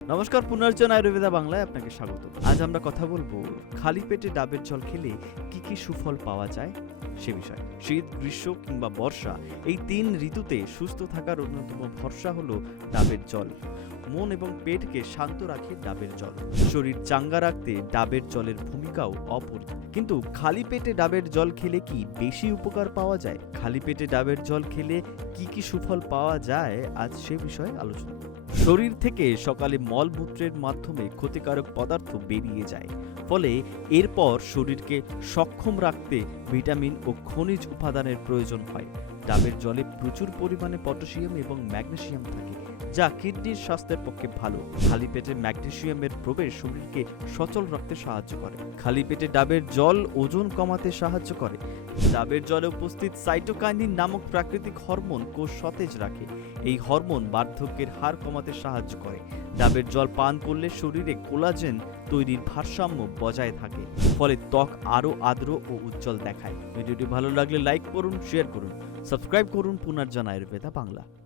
নমস্কার, পুনর্জন আয়ুর্বেদা বাংলায় আপনাকে স্বাগত। আজ আমরা কথা বলবো খালি পেটে ডাবের জল খেলে কি কি সুফল পাওয়া যায় সে বিষয়ে। শীত, গ্রীষ্ম কিংবা বর্ষা এই ৩ ঋতুতে সুস্থ থাকার অন্যতম ভরসা হলো ডাবের জল। মন এবং পেটকে শান্ত রাখে ডাবের জল। শরীর চাঙ্গা রাখতে ডাবের জলের ভূমিকাও অপরিসীম। কিন্তু খালি পেটে ডাবের জল খেলে কি বেশি উপকার পাওয়া যায়? খালি পেটে ডাবের জল খেলে কি কি সুফল পাওয়া যায় আজ সে বিষয়ে আলোচনা করব। শরীর থেকে সকালে মলমূত্রের মাধ্যমে ক্ষতিকারক পদার্থ বেরিয়ে যায়, ফলে এরপর শরীরকে সক্ষম রাখতে ভিটামিন ও খনিজ উপাদানের প্রয়োজন হয়। ডাবের জলে প্রচুর পরিমাণে পটাশিয়াম এবং ম্যাগনেসিয়াম থাকে, যা কিডনির স্বাস্থ্যের পক্ষে ভালো। খালি পেটে ম্যাগনেসিয়ামের প্রবেশ শরীরকে সচল রাখতে সাহায্য করে। খালি পেটে ডাবের জল ওজন কমাতে সাহায্য করে। ডাবের জলে উপস্থিত সাইটোকাইনিন নামক প্রাকৃতিক হরমোন কোষ সতেজ রাখে। এই হরমোন বার্ধক্যের হার কমাতে সাহায্য করে। ডাবের জল পান করলে শরীরে কোলাজেন তৈরির ভারসাম্য বজায় থাকে, ফলে ত্বক আরও আর্দ্র ও উজ্জ্বল দেখায়। ভিডিওটি ভালো লাগলে লাইক করুন, শেয়ার করুন, সাবস্ক্রাইব করুন পুনর্জন আয়ুর্বেদা বাংলা।